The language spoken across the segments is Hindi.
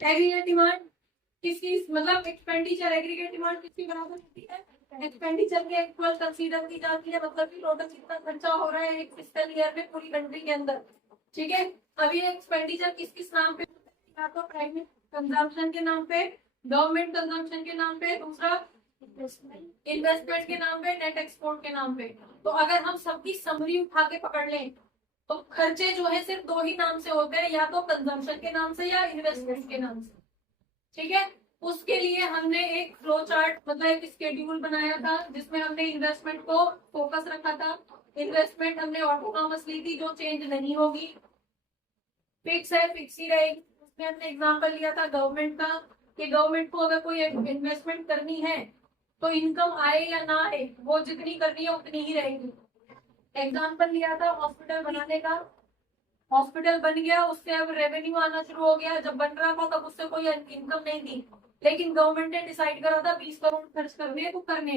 एग्रीगेट डिमांड किसकी, मतलब एक्सपेंडिचर एग्रीगेट डिमांड किसकी बराबर होती है, एक्सपेंडिचर के इक्वल कंसीडर की जाती है, मतलब कि टोटल कितना खर्चा हो रहा है एक फिस्कल ईयर में पूरी कंट्री के अंदर। ठीक है, अभी एक्सपेंडिचर किस किस नाम पे, या तो प्राइवेट कंजम्पशन के नाम पे, गवर्नमेंट कंजम्पशन के नाम पे, दूसरा इन्वेस्टमेंट के नाम पे, नेट एक्सपोर्ट के नाम पे। तो अगर हम सबकी समरी उठा के पकड़ लें तो खर्चे जो है सिर्फ दो ही नाम से होते हैं, या तो कंजम्पशन के नाम से या इन्वेस्टमेंट के नाम से। ठीक है, उसके लिए हमने एक फ्लो चार्ट, मतलब एक स्केड्यूल बनाया था जिसमें हमने इन्वेस्टमेंट को फोकस रखा था। इन्वेस्टमेंट हमने ऑटोनॉमस ली थी जो चेंज नहीं होगी, फिक्स है, फिक्स ही रहेगी। उसमें हमने एग्जांपल लिया था गवर्नमेंट का, कि गवर्नमेंट को अगर कोई इन्वेस्टमेंट करनी है तो इनकम आए या ना आए वो जितनी करनी है उतनी ही रहेगी। एग्जाम्पल लिया था हॉस्पिटल बनाने का, हॉस्पिटल बन गया, उससे अब रेवेन्यू आना शुरू हो गया, जब बन रहा था तब उससे कोई इनकम नहीं थी, लेकिन गवर्नमेंट ने डिसाइड करा था 20 करोड़ खर्च करने तो करने,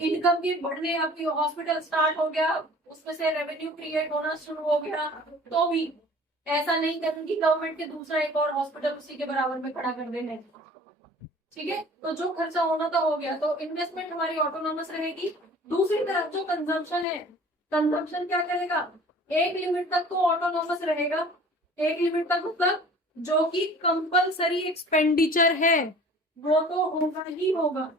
इनकम की बढ़ने, अब हॉस्पिटल स्टार्ट हो गया, उसमें से रेवेन्यू क्रिएट होना शुरू हो गया, तो भी ऐसा नहीं करेंगे गवर्नमेंट के दूसरा एक और हॉस्पिटल उसी के बराबर में खड़ा कर देने। ठीक है, तो जो खर्चा होना था हो गया, तो इन्वेस्टमेंट हमारी ऑटोनॉमस रहेगी। दूसरी तरफ जो कंजम्पशन है, कंजम्पशन क्या करेगा, एक लिमिट तक तो ऑटोनॉमस रहेगा, एक लिमिट तक मतलब जो कि कंपलसरी एक्सपेंडिचर है वो तो होगा ही होगा।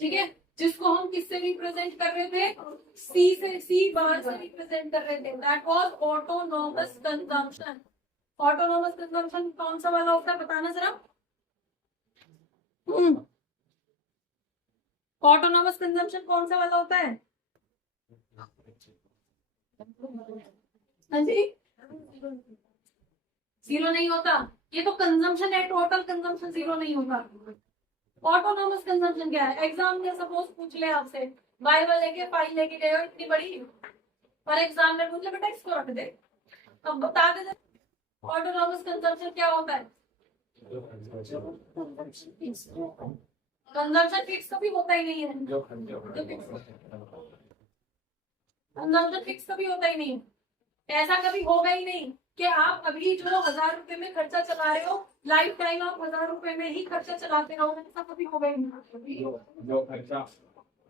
ठीक है, जिसको हम किससे रिप्रेजेंट कर रहे थे, सी से, सी बार से रिप्रेजेंट कर रहे थे, that was autonomous consumption. Autonomous consumption कौन सा वाला होता है बताना जरा। ऑटोनॉमस कंजम्पशन कौन सा वाला होता है, हाँ जी, जीरो नहीं होता, ये तो कंजम्पशन है, टोटल कंजम्पशन जीरो नहीं होगा। ऑटोनॉमस कंजम्पशन क्या है, एग्जाम में सपोज पूछ ले आपसे, बाइबल लेके फाइल लेके गए हो इतनी बड़ी, और एग्जाम में पूछ ले बेटा इसको रख दे, अब बता दे ऑटोनॉमस कंजम्पशन क्या होता है। कंजम्पशन फिक्स कभी होता ही नहीं है, कंजम्पशन फिक्स कभी होता ही नहीं, ऐसा कभी होगा ही नहीं कि आप अभी जो 1000 रुपए में खर्चा चला रहे हो लाइफ टाइम आप 1000 रुपए में ही खर्चा चलाते रहो, ऐसा कभी होगा ही नहीं। जो खर्चा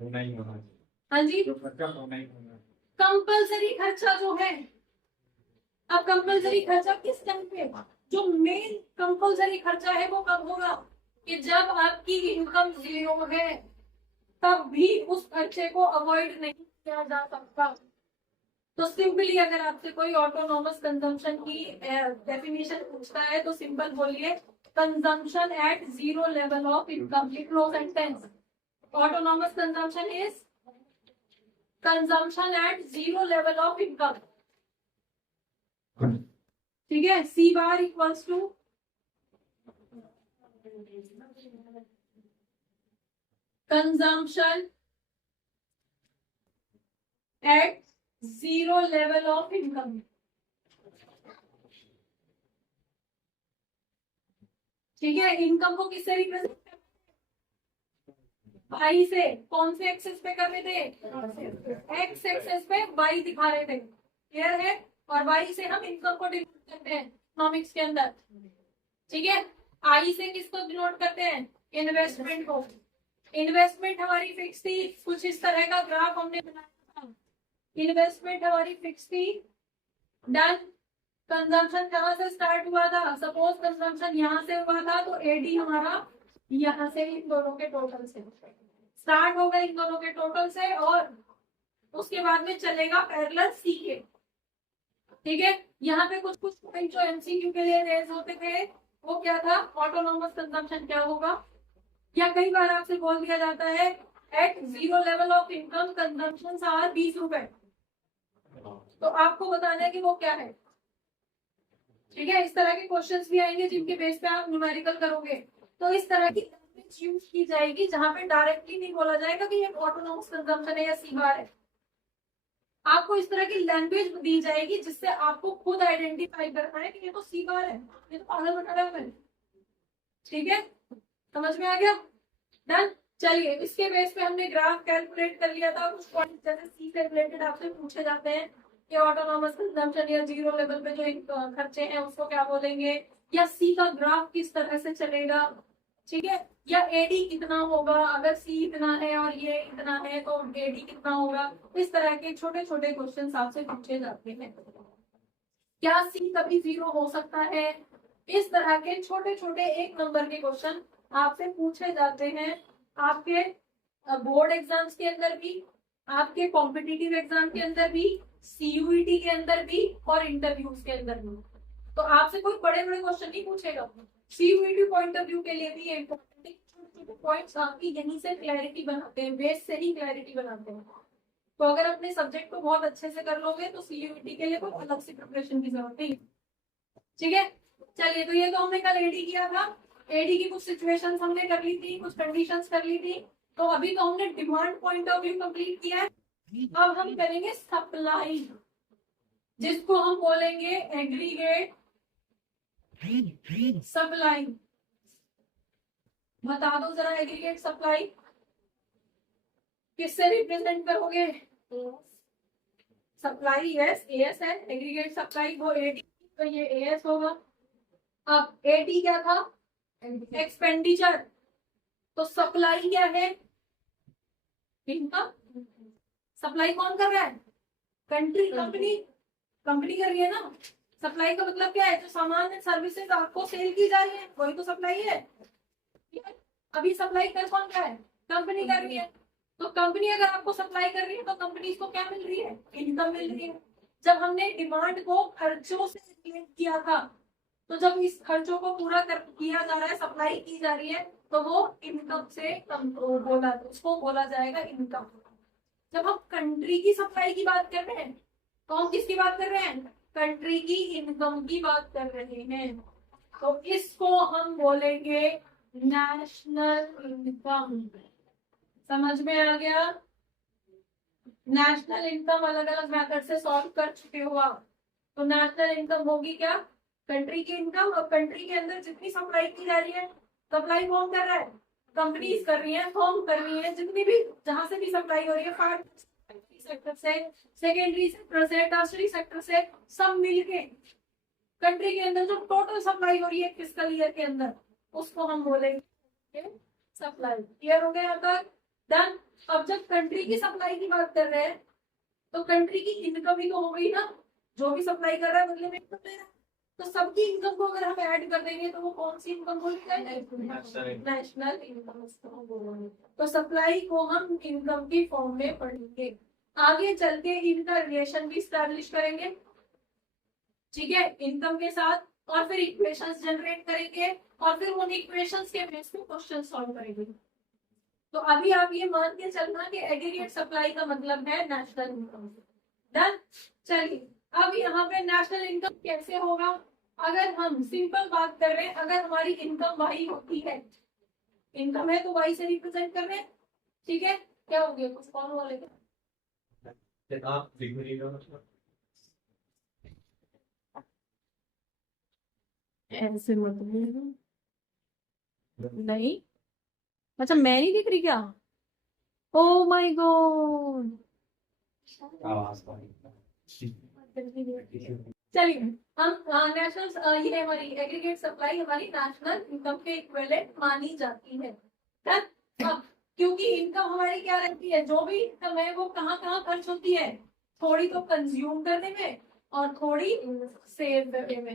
होना ही होना, हाँ जी, जो खर्चा होना ही होना, कंपलसरी खर्चा जो है, अब कंपलसरी खर्चा किस टाइम पे, जो मेन कंपलसरी खर्चा है वो कब होगा, कि जब आपकी इनकम जीरो है, तब भी उस खर्चे को अवॉइड नहीं किया जा सकता। तो सिंपली अगर आपसे कोई ऑटोनॉमस कंजम्पशन की डेफिनेशन पूछता है तो सिंपल बोलिए, consumption at zero level of income, लिख लो sentence, autonomous consumption is consumption at zero level of income. ठीक है, C bar equals to consumption at zero level of income. ठीक है, इनकम को किससे रिप्रेजेंट, वाई से, कौन से एक्सेस पे कर रहे थे, एक्स एक्सेस पे वाई दिखा रहे थे, क्लियर है, और वाई से हम इनकम को डिनोट करते हैं इकोनॉमिक्स के अंदर। ठीक है, आई से किसको डिनोट करते हैं, इन्वेस्टमेंट को, इन्वेस्टमेंट हमारी फिक्स थी, कुछ इस तरह का ग्राफ हमने बनाया था, इन्वेस्टमेंट हमारी फिक्स थी, डन। कंजम्पशन कहाँ से स्टार्ट हुआ था, सपोज कंजम्पशन यहाँ से हुआ था तो एडी हमारा यहाँ से इन दोनों के टोटल से स्टार्ट होगा, इन दोनों के टोटल से, और उसके बाद में चलेगा पैरेलल सी के। ठीक है, यहाँ पे कुछ कुछ पॉइंट जो एमसीक्यू के लिए रेज होते थे वो क्या था, ऑटोनॉमस कंजम्पशन क्या होगा, या कई बार आपसे बोल दिया जाता है at zero level of income consumption are 20 रुपए, तो आपको बताना है कि वो क्या है। ठीक है, इस तरह के क्वेश्चंस भी आएंगे जिनके बेस पे आप न्यूमेरिकल करोगे, तो इस तरह की लैंग्वेज यूज की जाएगी जहां पे डायरेक्टली नहीं बोला जाएगा कि ये ऑटोनॉमस कंजम्पशन है या सी बार है, आपको इस तरह की लैंग्वेज दी जाएगी जिससे आपको खुद आइडेंटिफाई करना है कि ये तो सी बार है, ये तो पागल बना रहा है। ठीक है, समझ में आ गया, डन। चलिए, इसके बेस पे हमने ग्राफ कैलकुलेट कर लिया था, कुछ पॉइंट जैसे सी से रिलेटेड आपसे पूछे जाते हैं कि ऑटोनॉमस कंजम्पशन या जीरो लेवल पे जो खर्चे हैं उसको क्या बोलेंगे, या सी का ग्राफ किस तरह से चलेगा, ठीक है, या एडी कितना होगा, अगर सी इतना है और ये इतना है तो एडी कितना होगा। इस तरह के छोटे छोटे क्वेश्चन आपसे पूछे जाते हैं। क्या सी कभी 0 हो सकता है, इस तरह के छोटे छोटे 1 नंबर के क्वेश्चन आपसे पूछे जाते हैं आपके बोर्ड एग्जाम्स के अंदर भी, आपके कॉम्पिटिटिव एग्जाम के अंदर भी, सीयूईटी के अंदर भी और इंटरव्यूज के अंदर भी। तो आपसे कोई बड़े बड़े क्वेश्चन नहीं पूछेगा। सीयूईटी पॉइंट ऑफ व्यू के लिए भी इम्पोर्टेंट छोटे छोटे पॉइंट्स आपकी यहीं से क्लैरिटी बनाते हैं, बेस से ही क्लैरिटी बनाते हैं। तो अगर अपने सब्जेक्ट को बहुत अच्छे से कर लोगे तो सीयूईटी के लिए कोई अलग से प्रिपरेशन की जरूरत नहीं। ठीक है, चलिए, तो ये तो हमने कल एडी किया था। एडी की कुछ सिचुएशंस हमने कर ली थी, कुछ कंडीशंस कर ली थी। तो अभी तो हमने demand point of view complete किया है। अब हम करेंगे सप्लाई, जिसको हम बोलेंगे एग्रीगेट सप्लाई। बता दो जरा, एग्रीगेट सप्लाई किससे रिप्रेजेंट करोगे? सप्लाई एस, एस है, एग्रीगेट सप्लाई वो एडी, तो ये एस होगा। अब एडी क्या था? एक्सपेंडिचर। तो सप्लाई क्या है? इनकम। सप्लाई कौन कर रहा है? Country, company. कंपनी कर रही है ना। सप्लाई का मतलब क्या है? जो सामान एंड सर्विसेज आपको सेल की जा रही है वही तो सप्लाई है। अभी सप्लाई कर कौन रहा है? कंपनी कर रही है। तो कंपनी अगर आपको सप्लाई कर रही है तो कंपनी को क्या मिल रही है? इनकम मिल रही है। जब हमने डिमांड को खर्चों से रिलेट किया था, तो जब इस खर्चों को पूरा किया जा रहा है, सप्लाई की जा रही है, तो वो इनकम से बोला, उसको बोला जाएगा इनकम। जब हम कंट्री की सप्लाई की बात कर रहे हैं तो हम किसकी बात कर रहे हैं? कंट्री की इनकम की बात कर रहे हैं। तो इसको हम बोलेंगे नेशनल इनकम। समझ में आ गया? नेशनल इनकम अलग अलग मेथड से सॉल्व कर चुके हो आप। तो नेशनल इनकम होगी क्या? कंट्री की इनकम। और कंट्री के अंदर जितनी सप्लाई की जा रही है, सप्लाई कौन कर रहा है? कंपनीज कर रही है, फर्म कर रही है, जितनी भी जहां से भी सप्लाई हो रही है, प्राइमरी सेक्टर से, सेकेंडरी सेक्टर से, टर्शरी सेक्टर से, सब मिलके कंट्री के अंदर जो टोटल सप्लाई हो रही है फिस्कल ईयर के अंदर, उसको हम बोलेंगे सप्लाई। क्लियर हो गया यहाँ तक? डन। अब जब कंट्री की सप्लाई की बात कर रहे हैं तो कंट्री की इनकम ही तो हो गई ना। जो भी सप्लाई कर रहा है बदले में इनकम दे रहा है। तो सबकी इनकम को अगर हम ऐड कर देंगे तो वो कौन सी इनकम बोली जाएगी? National income. तो सप्लाई को हम इनकम की फॉर्म में पढ़ेंगे। आगे चल के इनका रिलेशन भी स्टैब्लिश करेंगे, ठीक है, इनकम के साथ। और फिर इक्वेशंस जनरेट करेंगे और फिर उन इक्वेशंस के बेस पे क्वेश्चन सॉल्व करेंगे। तो अभी आप ये मान के चलना कि एग्रीगेट सप्लाई का मतलब है नेशनल इनकम। डन। चलिए, अब यहाँ पे नेशनल इनकम कैसे होगा? अगर हम सिंपल बात कर रहे हैं, अगर हमारी इनकम वाई होती है, इनकम है तो वाई से रिप्रेजेंट कर रहे हैं, ठीक है। क्या हो गया? कुछ कौन बोले? आप डिग्री ऐसे मतलब नहीं, अच्छा मैं नहीं दिख रही क्या? Oh my God. चलिए, हम नेशनल, ये हमारी एग्रीगेट सप्लाई हमारी नेशनल इनकम के इक्विवेलेंट मानी जाती है। अब क्योंकि इनकम हमारी क्या रहती है, जो भी इनकम है वो कहाँ कहाँ खर्च होती है? थोड़ी तो कंज्यूम करने में और थोड़ी सेव करने में।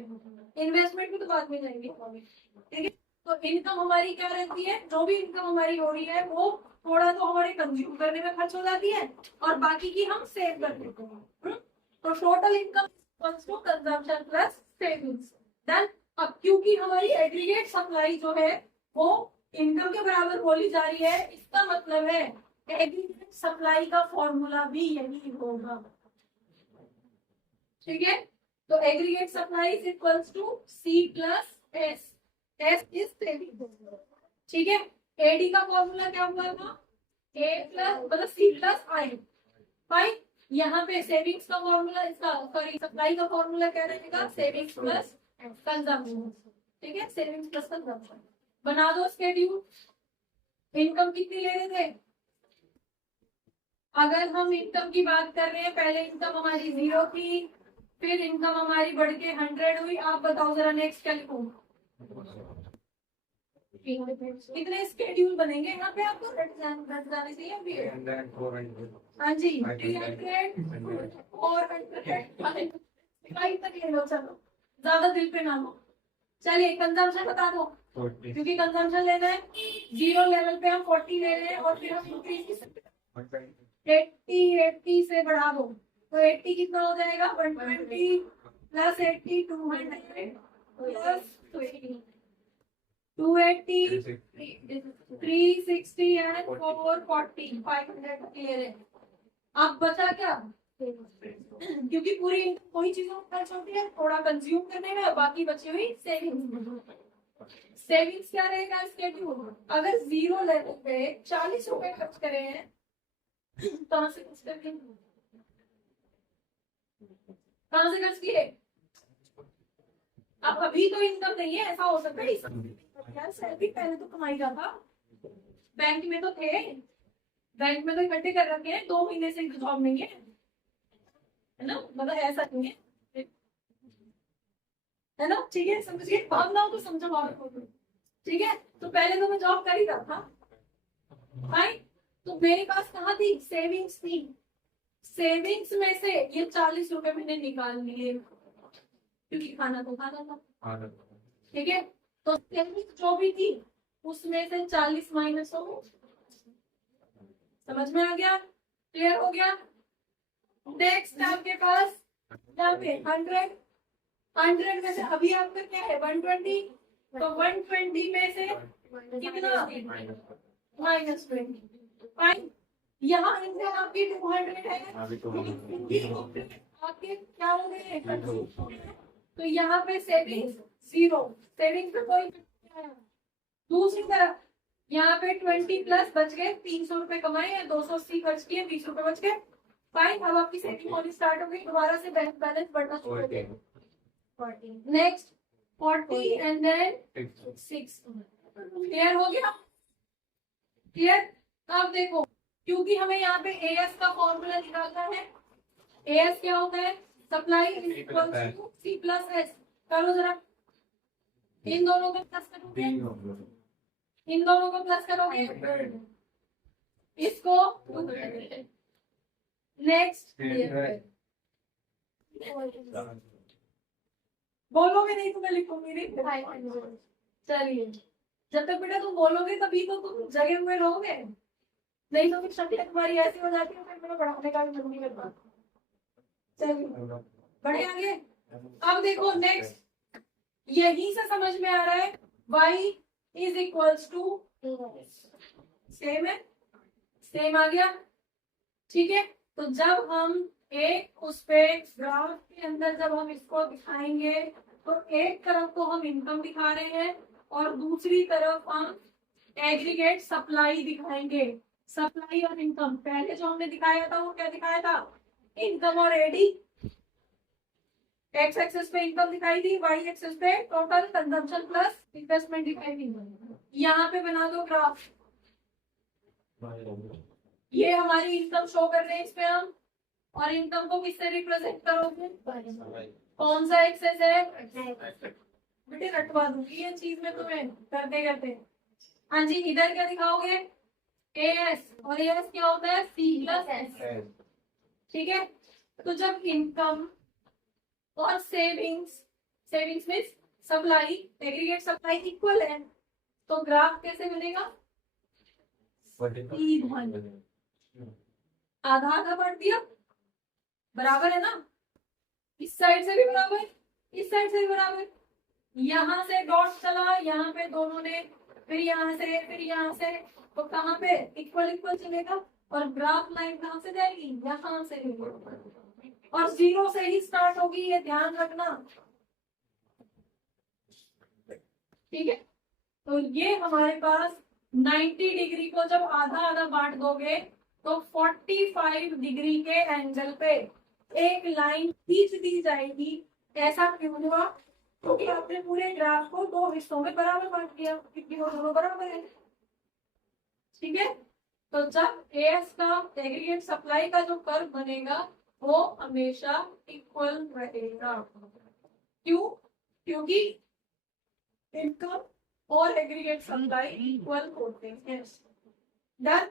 इन्वेस्टमेंट भी तो बाद में जाएंगे, ठीक है। तो इनकम हमारी क्या रहती है? जो भी इनकम हमारी हो रही है वो थोड़ा तो हमारे कंज्यूम करने में खर्च हो जाती है और बाकी की हम सेव कर लेते हैं। तो total income to consumption plus savings. Then अब क्योंकि हमारी एग्रीगेट सप्लाई जो है वो इनकम के बराबर बोली जा रही है, इसका मतलब है एग्रीगेट सप्लाई का फॉर्मूला भी यही होगा, ठीक है। तो aggregate supply is equals to C plus S. S is saving, ठीक है। एडी का फॉर्मूला क्या हुआ था? ए प्लस मतलब सी प्लस आई। फाइन। यहाँ पे सेविंग्स का फॉर्मूला, इसका सॉरी सप्लाई का फॉर्मूला क्या रहेगा? सेविंग्स प्लस कंजम्पशन, ठीक है। Savings plus consumption. बना दो स्केड्यूल। इनकम कितनी ले रहे थे? अगर हम इनकम की बात कर रहे हैं, पहले इनकम हमारी 0 थी, फिर इनकम हमारी बढ़ के 100 हुई। आप बताओ जरा नेक्स्ट क्या लिखूं? कितने स्केड्यूल बनेंगे यहाँ पे आपको रट जाने चाहिए अभी। And then 400. हाँ जी 300 400 5 तक ले लो, चलो ज्यादा दिल पे ना लो। चलिए कंजम्पशन बता दो, 40. क्योंकि कंजम्पशन लेना है, जीरो लेवल पे हम 40 ले रहे हैं और फिर हम इंक्रीज 80 से बढ़ा दो, तो 80 कितना हो जाएगा 120 प्लस 80 200 प्लस 280 360 एंड 440 500 क्लियर है। अब बचा क्या, क्योंकि पूरी इनकम कोई चीजों में खर्च होती है, थोड़ा कंज्यूम करने में, बाकी बची हुई सेविंग्स। सेविंग्स क्या रहेगा स्केड्यूल, अगर जीरो लेवल पे 40 रुपए खर्च करे हैं, कहाँ से खर्च करके, कहाँ से खर्च किए। अब अभी तो इनकम नहीं है, ऐसा हो सकता है यार, सैलरी पहले तो कमाई का था, बैंक में तो थे, बैंक में तो इकट्ठे कर रखे हैं, 2 महीने से जॉब नहीं है ना, मतलब ऐसा नहीं है ना, ठीक है समझिए, भावनाओं को समझो बात को, ठीक है। तो पहले तो मैं जॉब कर ही रहा था भाई, तो मेरे पास कहाँ थी सेविंग्स थी, सेविंग्स में से ये 40 रुपए मैंने निकाल लिए, क्योंकि खाना तो खाना था, ठीक है। तो सेविंग्स जो भी थी उसमें से 40 माइनस हो, समझ में आ गया, क्लियर हो गया। नेक्स्ट आपके पास यहाँ पे 100 में से अभी आपका क्या है 120, तो 120 में से कितना -20, फाइन। यहाँ इनसे आपकी 200 है, आपके क्या हो गए, तो यहाँ पे सेविंग्स 0, सेविंग्स पे कोई नहीं आया। दूसरी तरफ यहाँ पे 20 प्लस बच गए, 300 रुपए कमाए या 280 खर्च किए, 20 रुपए बच गए, फाइन। अब आपकी सेविंग होनी स्टार्ट हो गई, दोबारा से बैंक बैलेंस बढ़ना शुरू हो गया। नेक्स्ट 40 एंड देन 6, क्लियर हो गया, क्लियर। अब देखो, क्योंकि हमें यहाँ पे एएस का फॉर्मूला निकालना है, एएस क्या होता है, supply is equal to C plus S, करो जरा, इन दोनों को प्लस करोगे, इन दोनों को प्लस करोगे, इसको नेक्स्ट बोलोगे नहीं तो मैं लिखूंगी नहीं, चलिए जब तक बेटा तुम बोलोगे तभी तो तुम जगे हुए रहोगे, नहीं तो फिर शक्ल तुम्हारी ऐसी हो जाती है, फिर मेरा पढ़ाने का भी मन नहीं करता। चलिए बढ़े आगे। अब देखो नेक्स्ट, यहीं से समझ में आ रहा है y is equals to, same है, सेम आ गया, ठीक है। तो जब हम एक उस पे ग्राफ के अंदर जब हम इसको दिखाएंगे, तो एक तरफ तो हम इनकम दिखा रहे हैं और दूसरी तरफ हम एग्रीगेट सप्लाई दिखाएंगे, सप्लाई और इनकम। पहले जो हमने दिखाया था वो क्या दिखाया था, इनकम और एडी, एक्स एक्सेस पे इनकम दिखाई थी, वाई एक्सेस पे टोटल कंजम्पशन प्लस इन्वेस्टमेंट दिखाई थी। यहाँ पे बना दो ग्राफ, ये हमारी इनकम शो कर रहे हैं इस पे हम, और इनकम को किससे रिप्रेजेंट करोगे, कौन सा एक्सेस है, बेटे रटवा दूंगी ये चीज में तुम्हें करते करते। हाँ जी, इधर क्या दिखाओगे, एएस, और एएस क्या होता है सी प्लस एस, ठीक है। तो जब इनकम और savings, savings means supply, aggregate supply equal है, तो ग्राफ कैसे बनेगा, आधा आधा बांट दिया, बराबर है ना, इस साइड से भी बराबर, इस साइड से भी बराबर, यहाँ से डॉट चला, यहाँ पे दोनों ने, फिर यहाँ से, फिर यहाँ से, तो कहाँ पे इक्वल इक्वल चलेगा, और ग्राफ लाइन कहाँ से जाएगी, यहाँ से, और 0 से ही स्टार्ट होगी, ये ध्यान रखना, ठीक है। तो ये हमारे पास 90 डिग्री को जब आधा आधा बांट दोगे तो 45 डिग्री के एंगल पे एक लाइन खींच दी जाएगी। ऐसा क्यों हुआ, क्योंकि आपने पूरे ग्राफ को 2 हिस्सों में बराबर बांट दिया, क्योंकि वो दोनों बराबर है, ठीक है। तो जब एएस का एग्रीगेट सप्लाई का जो कर्व बनेगा वो हमेशा इक्वल रहेगा, क्यों, क्योंकि इनकम और एग्रीगेट सप्लाई इक्वल होते हैं। डन।